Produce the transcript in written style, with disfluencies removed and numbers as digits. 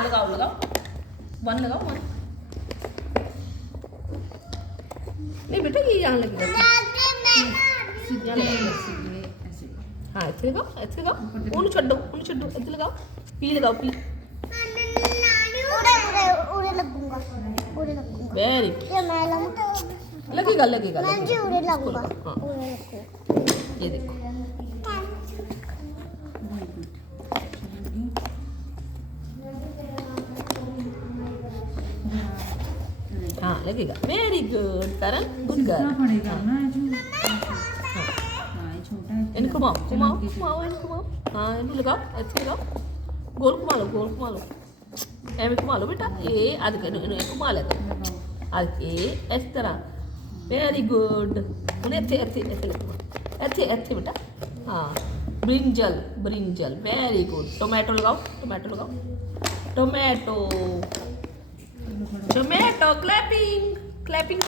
हाँ लगाओ लगाओ, वन लगाओ, वन। नहीं बेटा ये यहाँ लगेगा, यहाँ लगेगा। हाँ ਇੱਥੇ ਲਗਾਓ, ਇੱਥੇ ਲਗਾਓ, ਉਹਨੂੰ ਛੱਡੋ, ਇੱਥੇ ਲਗਾਓ, ਪੀ ਲਗਾਓ, ਪੀ। उड़े लगूंगा। वेरी ये मैं लगेगा लगेगा मैं जी उड़े लगूंगा। हाँ उड़े लगूंगा। ये देखो, हाँ लगेगा। वेरी गुड करण, गुड गर्ल। इनको घुमाओ घुमाओ घुमाओ, इनको घुमाओ। हाँ इनको लगाओ, अच्छे लगाओ, गोल घुमा लो, गोल घुमा लो, ਐਵੇਂ ਘੁਮਾ ਲਓ ਬੇਟਾ। ਇਹ ਅੱਜ ਇਹਨੂੰ ਘੁਮਾ ਲਿਆ ਕਰੋ, ਅੱਜ ਇਹ ਇਸ ਤਰ੍ਹਾਂ। Very good. ਹੁਣ ਇੱਥੇ ਇੱਥੇ ਇੱਥੇ ਲੱਗੂਗਾ, ਇੱਥੇ ਇੱਥੇ ਬੇਟਾ। ਹਾਂ ਬ੍ਰਿੰਜਲ ਬ੍ਰਿੰਜਲ, ਵੈਰੀ ਗੁੱਡ। ਟੋਮੈਟੋ ਲਗਾਓ, ਟੋਮੈਟੋ ਲਗਾਓ, ਟੋਮੈਟੋ ਟੋਮੈਟੋ। Clapping clapping.